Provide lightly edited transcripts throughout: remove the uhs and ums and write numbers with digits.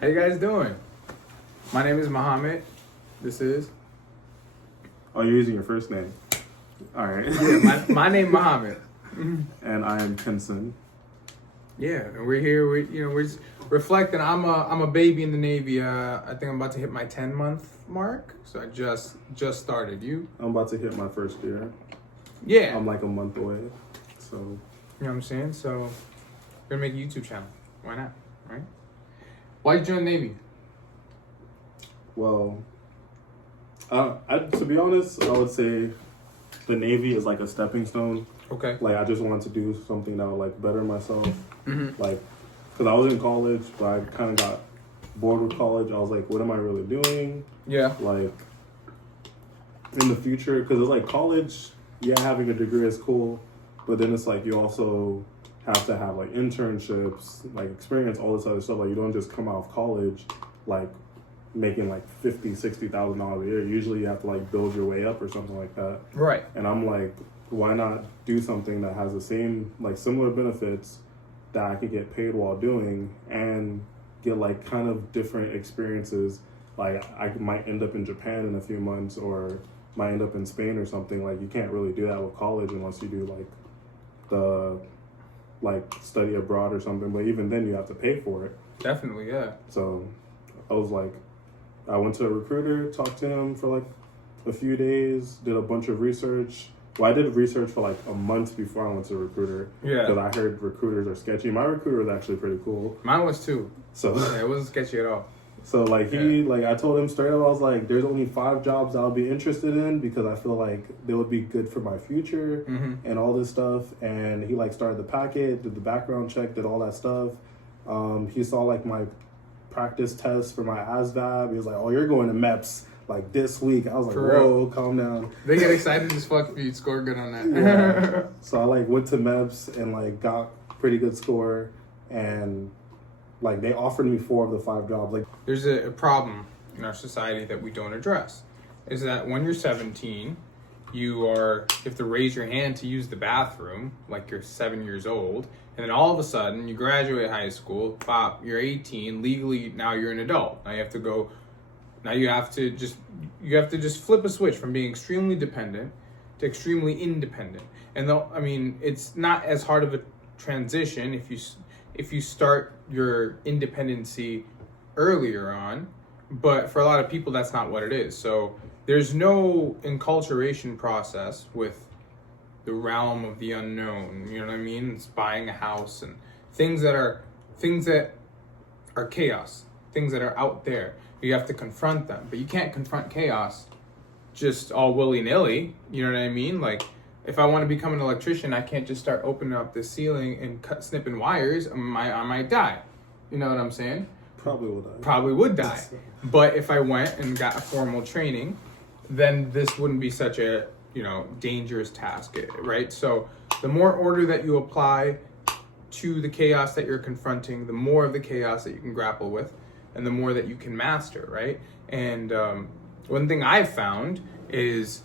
How you guys doing? My name is Muhammad. This is Oh, you're using your first name. All right. my name Muhammad. And I am Kenson. Yeah, and we're here. We're just reflecting. I'm a baby in the Navy. I think I'm about to hit my 10-month mark. So I just started. You? I'm about to hit my first year. Yeah. I'm like a month away. So. You know what I'm saying? So we're gonna make a YouTube channel. Why not? Right? Why you join the Navy? Well, to be honest, I would say the Navy is like a stepping stone. Okay. Like, I just wanted to do something that would like better myself. Mm-hmm. Like, because I was in college, but I kind of got bored with college. I was like, what am I really doing? Yeah. Like, in the future, because it's like college, yeah, having a degree is cool, but then it's like you also have to have like internships, like experience, all this other stuff. Like, you don't just come out of college like making like $50,000-$60,000 a year. Usually you have to like build your way up or something like that. Right. And I'm like, why not do something that has the same, like similar benefits that I could get paid while doing and get like kind of different experiences. Like, I might end up in Japan in a few months, or might end up in Spain or something. Like, you can't really do that with college unless you do like the study abroad or something, but even then you have to pay for it. Definitely, yeah. So I was like, I went to a recruiter, talked to him for like a few days, did a bunch of research. Well, I did research for like a month before I went to a recruiter. Yeah. Because I heard recruiters are sketchy. My recruiter was actually pretty cool. Mine was too. So Yeah, it wasn't sketchy at all. So like I told him straight up, I was like, there's only 5 jobs I'll be interested in because I feel like they would be good for my future and all this stuff. And he like started the packet, did the background check, did all that stuff. He saw like my practice test for my ASVAB. He was like, oh, you're going to MEPS like this week. I was like, whoa, calm down. They get excited as fuck if you score good on that. Yeah. So I like went to MEPS and like got pretty good score, and like they offered me 4 of the 5 jobs. Like, there's a problem in our society that we don't address, is that when you're 17, you have to raise your hand to use the bathroom like you're 7 years old, and then all of a sudden you graduate high school, pop, you're 18, legally now you're an adult. Now you have to just flip a switch from being extremely dependent to extremely independent. And though, I mean, it's not as hard of a transition if you start your independency earlier on, but for a lot of people that's not what it is. So there's no enculturation process with the realm of the unknown, you know what I mean? It's buying a house and things that are chaos, things that are out there. You have to confront them, but you can't confront chaos just all willy-nilly, you know what I mean? Like, if I want to become an electrician, I can't just start opening up the ceiling and snipping wires. I might die. You know what I'm saying? Probably would die. But if I went and got a formal training, then this wouldn't be such a, dangerous task, right? So the more order that you apply to the chaos that you're confronting, the more of the chaos that you can grapple with, and the more that you can master, right? And one thing I've found is,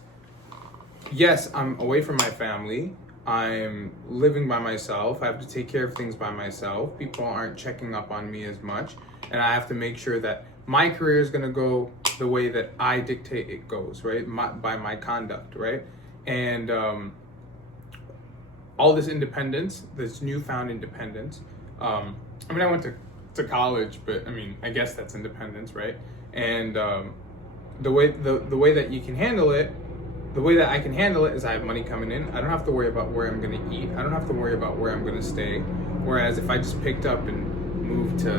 yes, I'm away from my family. I'm living by myself. I have to take care of things by myself. People aren't checking up on me as much. And I have to make sure that my career is going to go the way that I dictate it goes, right? By my conduct, right? And all this independence, this newfound independence. I went to college, but I guess that's independence, right? And the way that you can handle it, the way that I can handle it is I have money coming in. I don't have to worry about where I'm going to eat. I don't have to worry about where I'm going to stay. Whereas if I just picked up and moved to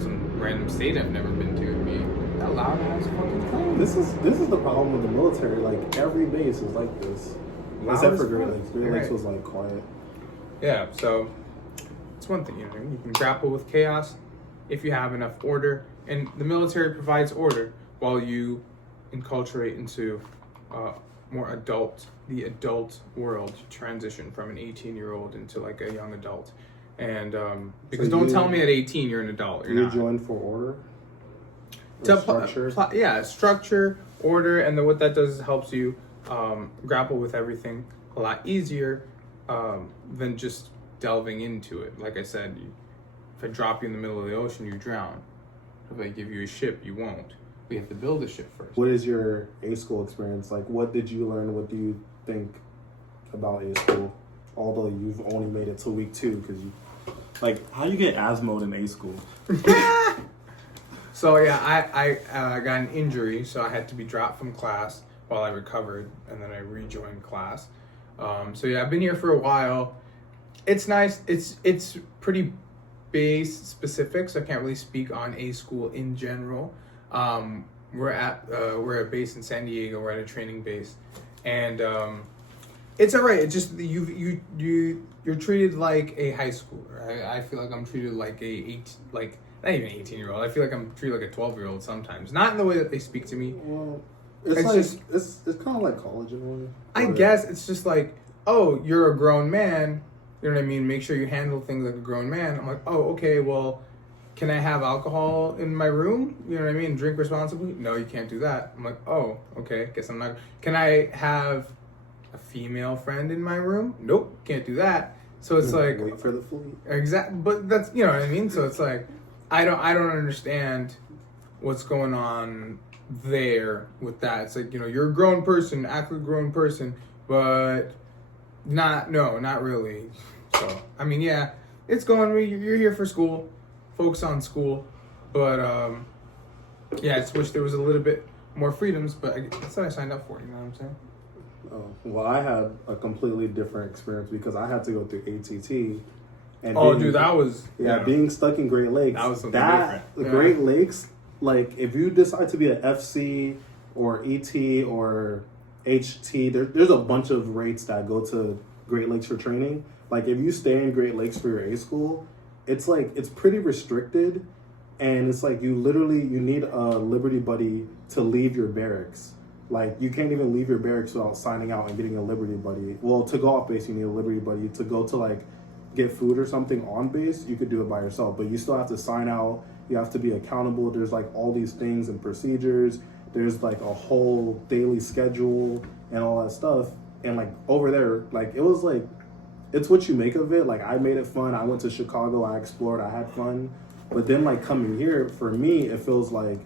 some random state I've never been to, it'd be that loud ass fucking thing. This is the problem with the military. Like, every base is like this, except for Great Lakes. Great Lakes was like quiet. Yeah, so it's one thing, you can grapple with chaos if you have enough order, and the military provides order while you enculturate into the adult world, transition from an 18-year-old into like a young adult. And because don't tell me at 18 you're an adult. You're not. Joined for order? Structure? Structure, order, and then what that does is helps you grapple with everything a lot easier than just delving into it. Like I said, if I drop you in the middle of the ocean, you drown. If I give you a ship, you won't. We have to build a ship first. What is your A school experience like? What did you learn? What do you think about A school? Although you've only made it to week 2, because you, like, how you get asthma in A school? So yeah, I got an injury, so I had to be dropped from class while I recovered, and then I rejoined class. So yeah, I've been here for a while. It's nice. It's pretty base specific, so I can't really speak on A school in general. We're at a base in San Diego. We're at a training base, and it's alright. It's just you're treated like a high schooler. I feel like I'm treated like not even 18-year-old. I feel like I'm treated like a 12-year-old sometimes. Not in the way that they speak to me. Well, it's kind of like college in a way. I guess it's just like, oh, you're a grown man. You know what I mean? Make sure you handle things like a grown man. I'm like, oh, okay, well, can I have alcohol in my room? You know what I mean? Drink responsibly? No, you can't do that. I'm like, oh, okay, guess I'm not. Can I have a female friend in my room? Nope, can't do that. So it's like, wait for the fleet. Exactly, but that's, you know what I mean? So it's like, I don't understand what's going on there with that. It's like, you know, you're a grown person, act like a grown person, but not really. So, I mean, yeah, it's going, you're here for school, focus on school, but, yeah, I just wish there was a little bit more freedoms, but that's what I signed up for, you know what I'm saying? Oh, well, I had a completely different experience because I had to go through ATT. And Dude, that was... being stuck in Great Lakes. That was something different. The Great Lakes, like, if you decide to be an FC or ET or HT, there's a bunch of rates that go to Great Lakes for training. Like, if you stay in Great Lakes for your A school, it's pretty restricted. And it's like you need a Liberty Buddy to leave your barracks. Like, you can't even leave your barracks without signing out and getting a Liberty Buddy. Well, to go off base, you need a Liberty Buddy. To go to, like, get food or something on base, you could do it by yourself, but you still have to sign out. You have to be accountable. There's like all these things and procedures. There's like a whole daily schedule and all that stuff. And like over there, like it was like, it's what you make of it. Like I made it fun. I went to Chicago. I explored. I had fun. But then like coming here, for me, it feels like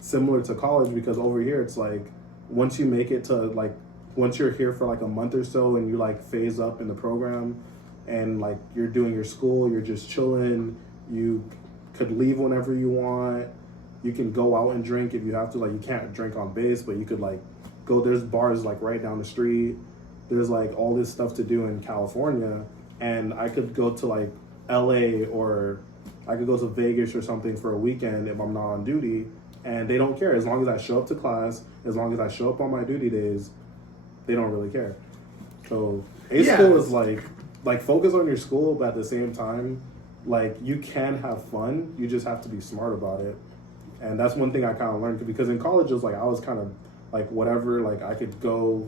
similar to college because over here it's like once you make it to like, once you're here for like a month or so and you like phase up in the program, and like you're doing your school, you're just chilling, you could leave whenever you want, you can go out and drink if you have to. Like you can't drink on base, but you could like go, there's bars like right down the street, there's like all this stuff to do in California, and I could go to like LA or I could go to Vegas or something for a weekend if I'm not on duty, and they don't care. As long as I show up to class, as long as I show up on my duty days, they don't really care. So A school is like focus on your school, but at the same time, like you can have fun. You just have to be smart about it. And that's one thing I kind of learned because in college it was like I was kind of like whatever. Like I could go,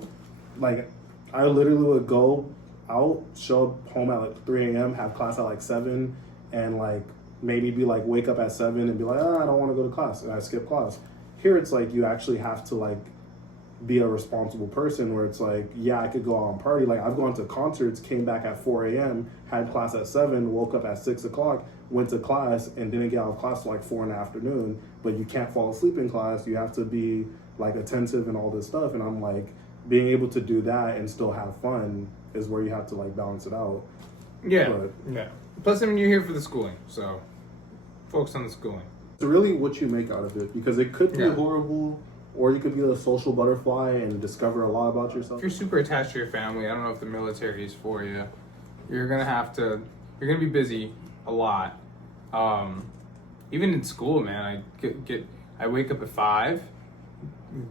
like I literally would go out, show up home at like 3 a.m., have class at like 7, and like maybe be like wake up at 7 and be like, I don't want to go to class, and I skip class. Here it's like you actually have to like be a responsible person where it's like, yeah, I could go out and party. Like I've gone to concerts, came back at 4 a.m., had class at 7, woke up at 6 o'clock, went to class and didn't get out of class till like 4 in the afternoon. But you can't fall asleep in class. You have to be like attentive and all this stuff. And I'm like, being able to do that and still have fun is where you have to like balance it out. Yeah. Yeah. Plus, I mean, you're here for the schooling, so focus on the schooling. It's really what you make out of it, because it could be horrible, or you could be a social butterfly and discover a lot about yourself. If you're super attached to your family, I don't know if the military is for you. You're gonna be busy a lot. Even in school, man, I wake up at 5,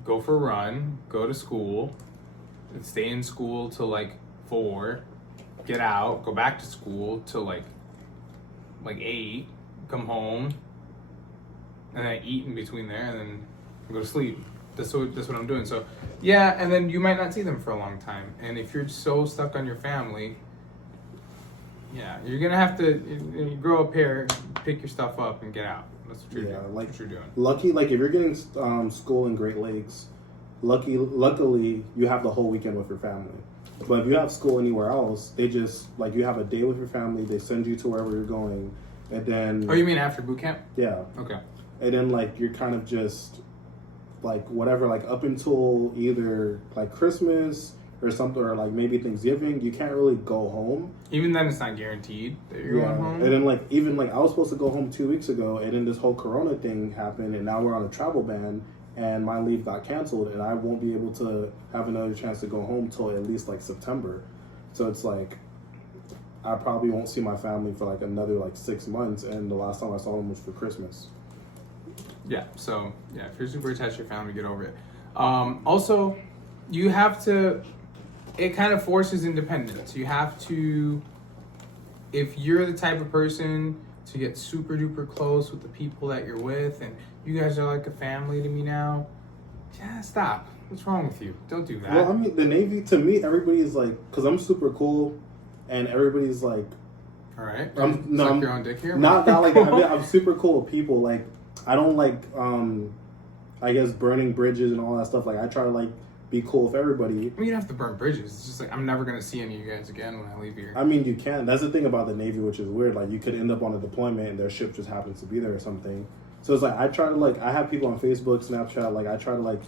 go for a run, go to school, and stay in school till like 4, get out, go back to school till like 8, come home, and then I eat in between there, and then go to sleep. That's what I'm doing. So, yeah, and then you might not see them for a long time. And if you're so stuck on your family, yeah, you're gonna have to you grow up here, pick your stuff up, and get out. That's what you're doing. Like what you're doing. Lucky, like if you're getting school in Great Lakes, luckily you have the whole weekend with your family. But if you have school anywhere else, they just like you have a day with your family. They send you to wherever you're going, and then. Oh, you mean after boot camp? Yeah. Okay. and then like you're kind of just like whatever, like up until either like Christmas or something, or like maybe Thanksgiving, you can't really go home. Even then, it's not guaranteed that you're going home. And then like even like I was supposed to go home 2 weeks ago, and then this whole Corona thing happened, and now we're on a travel ban, and my leave got canceled, and I won't be able to have another chance to go home till at least like September. So it's like I probably won't see my family for like another like 6 months, and the last time I saw them was for Christmas. Yeah. So yeah, if you're super attached to your family, get over it. Also, you have to. It kind of forces independence. You have to, if you're the type of person to get super duper close with the people that you're with, and you guys are like a family to me now, yeah, stop. What's wrong with you? Don't do that. Well, I mean, the Navy, to me, everybody's like, because I'm super cool, and everybody's like, all right. I'm your own dick here. Not like, I'm super cool with people. Like, I don't like, I guess, burning bridges and all that stuff. Like, I try to like, be cool with everybody. I mean, you don't have to burn bridges. It's just like, I'm never going to see any of you guys again when I leave here. I mean, you can. That's the thing about the Navy, which is weird. Like, you could end up on a deployment and their ship just happens to be there or something. So it's like, I try to, like, I have people on Facebook, Snapchat. Like, I try to, like,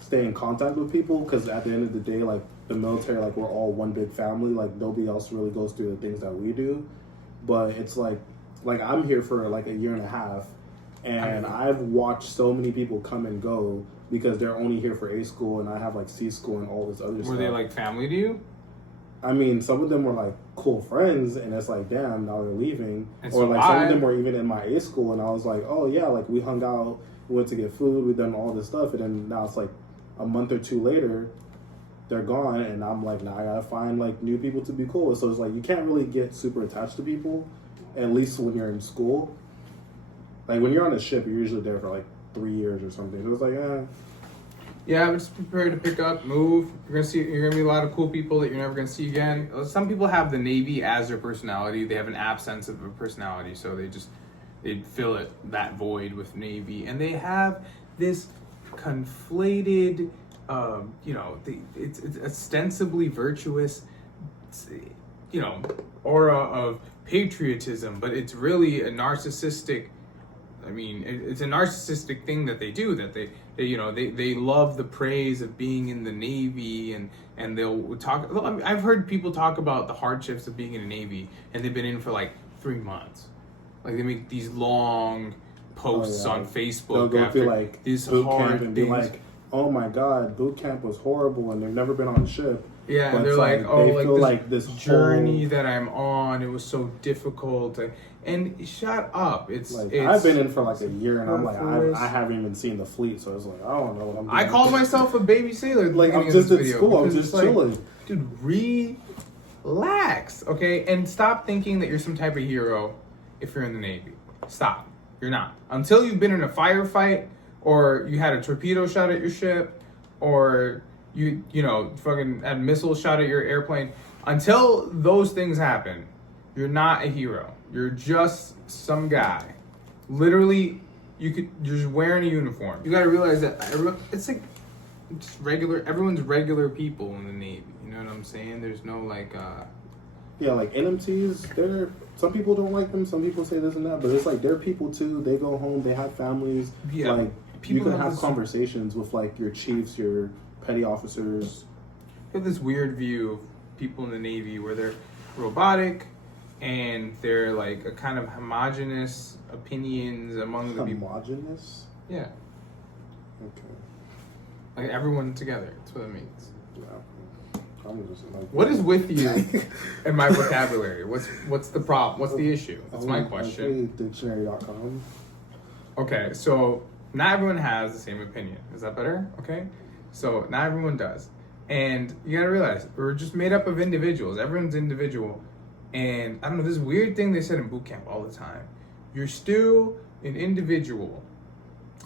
stay in contact with people, because at the end of the day, like, the military, like, we're all one big family. Like, nobody else really goes through the things that we do. But it's like I'm here for, like, a year and a half. And I've watched so many people come and go because they're only here for A school, and I have like C school and all this other stuff. Were they like family to you? I mean, some of them were like cool friends, and it's like, damn, now they're leaving. And or like some of them were even in my A school, and I was like, oh yeah, like we hung out, we went to get food, we done all this stuff, and then now it's like a month or two later, they're gone, and I'm like, now I gotta find like new people to be cool with. So it's like you can't really get super attached to people, at least when you're in school. Like when you're on a ship, you're usually there for like 3 years or something. So it's like, yeah, I'm just prepared to pick up, move. You're gonna meet a lot of cool people that you're never gonna see again. Some people have the Navy as their personality. They have an absence of a personality, so they fill that void with Navy, and they have this conflated, it's ostensibly virtuous, aura of patriotism, but it's really a narcissistic. I mean, it's a narcissistic thing that they do, that they love the praise of being in the Navy, and they'll talk. I mean, I've heard people talk about the hardships of being in the Navy, and they've been in for like 3 months. Like they make these long posts on Facebook. They'll go through like these boot hard camp and be like, "Oh my God, boot camp was horrible," and they've never been on a ship. Yeah, but and they're like, "Oh, they like feel this, like this journey whole... that I'm on, it was so difficult." And shut up! It's I've been in for like a year, and I'm like, I haven't even seen the fleet, so it's like I don't know what I'm doing. I call myself a baby sailor. Like I'm just at school, I'm just chilling. Dude, relax, okay? And stop thinking that you're some type of hero if you're in the Navy. Stop. You're not. Until you've been in a firefight, or you had a torpedo shot at your ship, or you fucking had missiles shot at your airplane. Until those things happen, you're not a hero. You're just some guy. Literally, you're just wearing a uniform. You gotta realize that it's like just regular. Everyone's regular people in the Navy. You know what I'm saying? There's no like. Yeah, like NMTs. Some people don't like them. Some people say this and that, but it's like they're people too. They go home. They have families. Yeah, like people you can have conversations with like your chiefs, your petty officers. You have this weird view of people in the Navy where they're robotic. And they're like a kind of homogenous opinions among the people. Homogenous? Yeah. Okay. Like everyone together. That's what it means. Yeah. I'm just like. What is with you and my vocabulary? What's the problem? What's the issue? That's my question. Dictionary.com. Okay, so not everyone has the same opinion. Is that better? Okay. So not everyone does, and you gotta realize we're just made up of individuals. Everyone's individual. And I don't know, this weird thing they said in boot camp all the time. You're still an individual,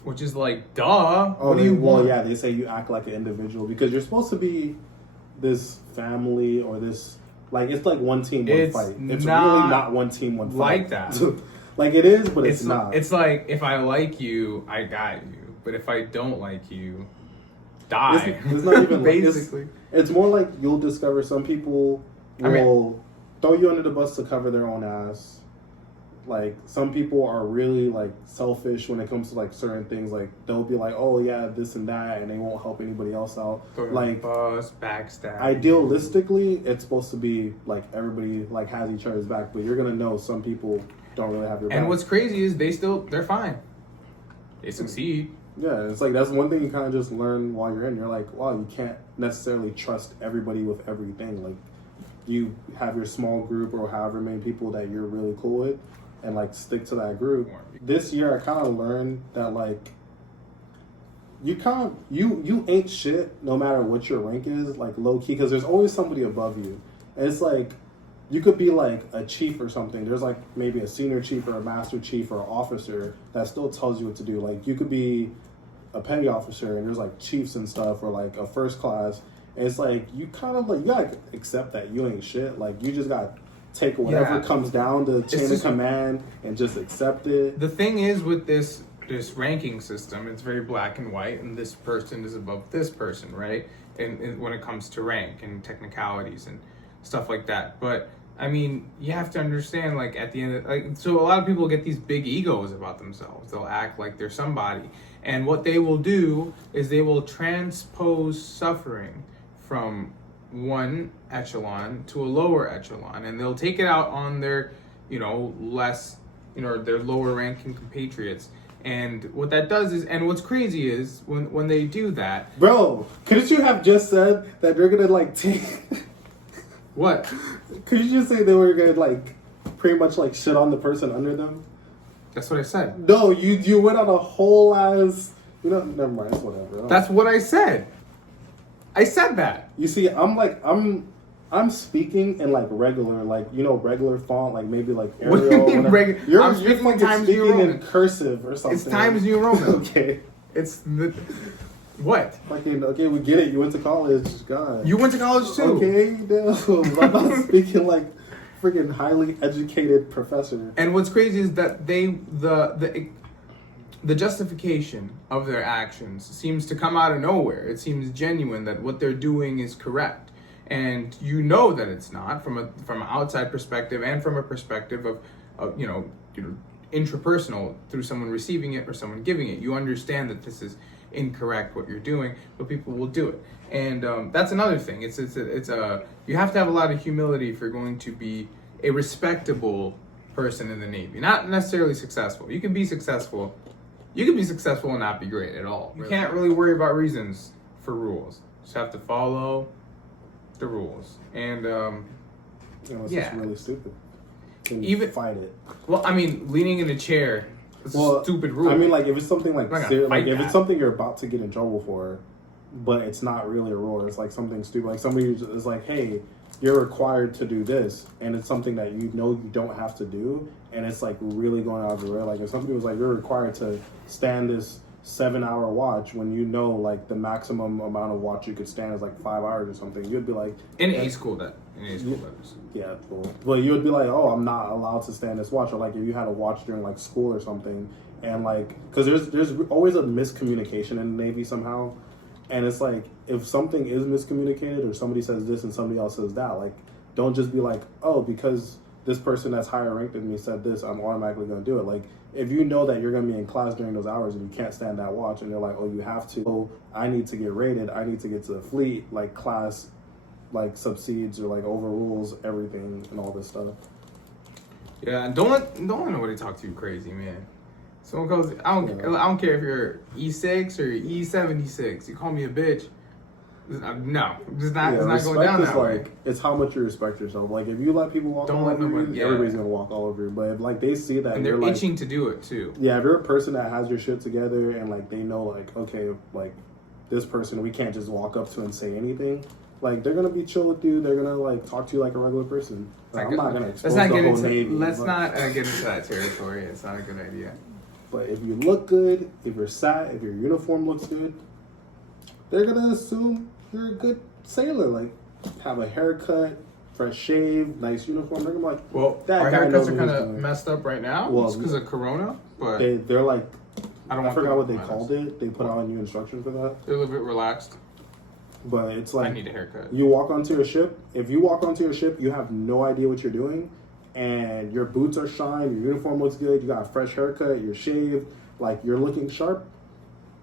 which is like, duh. Oh, what do you want? Yeah, they say you act like an individual because you're supposed to be this family or this, like, it's like one team, one fight. It's really not one team, one fight. Like that. Like it is, but it's not. It's like, if I like you, I got you. But if I don't like you, die. It's not even basically. It's more like you'll discover some people will throw you under the bus to cover their own ass. Like some people are really like selfish when it comes to like certain things. Like they'll be like, oh yeah, this and that, and they won't help anybody else out. Like backstab. Idealistically, it's supposed to be like everybody like has each other's back, but you're gonna know some people don't really have your back. And what's crazy is they're fine. They succeed. Yeah, it's like that's one thing you kind of just learn while you're in. You're like, wow, you can't necessarily trust everybody with everything. Like you have your small group or however many people that you're really cool with, and like stick to that group. This year I kind of learned that like you ain't shit no matter what your rank is, like low key, because there's always somebody above you. And it's like you could be like a chief or something. There's like maybe a senior chief or a master chief or an officer that still tells you what to do. Like you could be a petty officer and there's like chiefs and stuff, or like a first class. And it's like you kind of like you gotta accept that you ain't shit. Like you just gotta take whatever comes down the chain of command and just accept it. The thing is with this ranking system, it's very black and white, and this person is above this person, right? And when it comes to rank and technicalities and stuff like that. But I mean, you have to understand, like at the end of, like, so a lot of people get these big egos about themselves. They'll act like they're somebody, and what they will do is they will transpose suffering from one echelon to a lower echelon, and they'll take it out on their, their lower ranking compatriots. And what that does is, and what's crazy is when they do that, bro, couldn't you have just said that they're gonna like take? What? Could you just say they were gonna like pretty much like shit on the person under them? That's what I said. No, you went on a whole ass. Never mind. It's whatever. That's what I said. I said that. You see, I'm speaking in like regular, like regular font, like maybe like Arial. What do you mean regular? You're speaking in cursive or something. It's Times New Roman. Okay. It's the what? Okay, we get it. You went to college. God. You went to college too. Okay, no, I'm not speaking like freaking highly educated professor. And what's crazy is that the justification of their actions seems to come out of nowhere. It seems genuine that what they're doing is correct, and you know that it's not from an outside perspective and from a perspective of intrapersonal through someone receiving it or someone giving it. You understand that this is incorrect what you're doing, but people will do it, and that's another thing. It's you have to have a lot of humility if you're going to be a respectable person in the Navy, not necessarily successful. You can be successful. You can be successful and not be great at all. You can't really worry about reasons for rules. You just have to follow the rules. And it's just really stupid. Even fight it. Well, I mean, leaning in a chair is a stupid rule. I mean, like if it's something like serious, like if that. it's something you're about to get in trouble for, but it's not really a rule. It's like something stupid. Like somebody is like, hey, you're required to do this, and it's something that you don't have to do, and it's like really going out of the way. Like if somebody was like, you're required to stand this 7-hour watch when like the maximum amount of watch you could stand is like 5 hours or something, you'd be like in A school that yeah, cool. But you would be like, oh, I'm not allowed to stand this watch. Or like if you had a watch during like school or something, and like because there's always a miscommunication in the Navy somehow. And it's like, if something is miscommunicated or somebody says this and somebody else says that, like, don't just be like, oh, because this person that's higher ranked than me said this, I'm automatically going to do it. Like, if you know that you're going to be in class during those hours and you can't stand that watch and they're like, oh, you have to, oh, I need to get rated, I need to get to the fleet, like, class, like, subcedes or, like, overrules everything and all this stuff. Yeah, and don't let nobody talk to you crazy, man. Someone goes, I don't care if you're E6 or E76. You call me a bitch. No, it's not going down that way. It's how much you respect yourself. Like if you let people walk all over you, everybody's gonna walk all over you. But if like they see that, and they're itching to do it too. Yeah, if you're a person that has your shit together and like they know like, okay, like this person we can't just walk up to and say anything. Like they're gonna be chill with you. They're gonna like talk to you like a regular person. Like, I'm not gonna expose the whole Navy. Let's not get into that territory. It's not a good idea. But if you look good, if you're if your uniform looks good, they're gonna assume you're a good sailor. Like, have a haircut, fresh shave, nice uniform. They're gonna be like, well, our haircuts are kind of messed up right now. Well, it's because of Corona. But they're like, I forgot what they called it. They put out new instructions for that. They're a little bit relaxed. But it's like, I need a haircut. You walk onto your ship. If you walk onto your ship, you have no idea what you're doing. and your boots are shined, your uniform looks good, you got a fresh haircut, you're shaved, like you're looking sharp.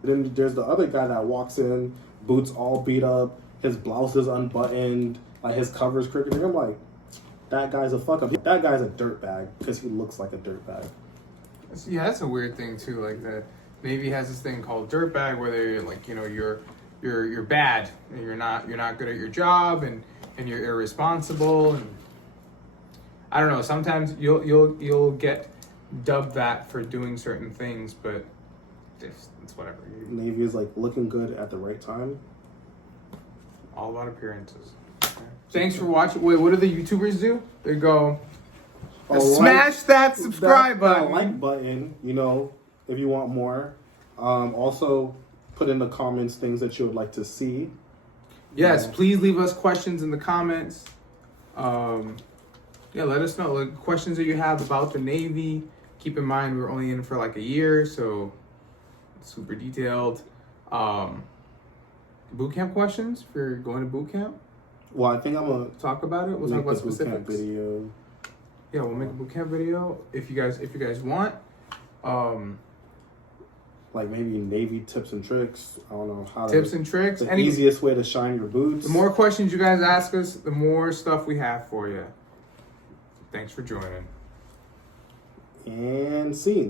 Then there's the other guy that walks in, boots all beat up, his blouse is unbuttoned, like his cover's crooked. And I'm like, that guy's a fuck up. That guy's a dirtbag because he looks like a dirtbag. Yeah, that's a weird thing too. Like the Navy has this thing called dirtbag, where they're like, you know, you're bad, and you're not good at your job, and you're irresponsible, and I don't know. Sometimes you'll get dubbed that for doing certain things, but it's whatever. Navy is like looking good at the right time. All about appearances. Okay. Thanks for watching. Wait, what do the YouTubers do? They go, smash that subscribe button. That like button, you know, if you want more. Also, put in the comments things that you would like to see. Yes, please leave us questions in the comments. Yeah, let us know like questions that you have about the Navy. Keep in mind we're only in for like a year, so it's super detailed. Boot camp questions for going to boot camp. Well, I think I'm gonna talk about it. We'll talk about specifics. Video. Yeah, we'll make a boot camp video if you guys want. Like maybe Navy tips and tricks. I don't know how. Tips and tricks. The easiest way to shine your boots. The more questions you guys ask us, the more stuff we have for you. Thanks for joining. And scene.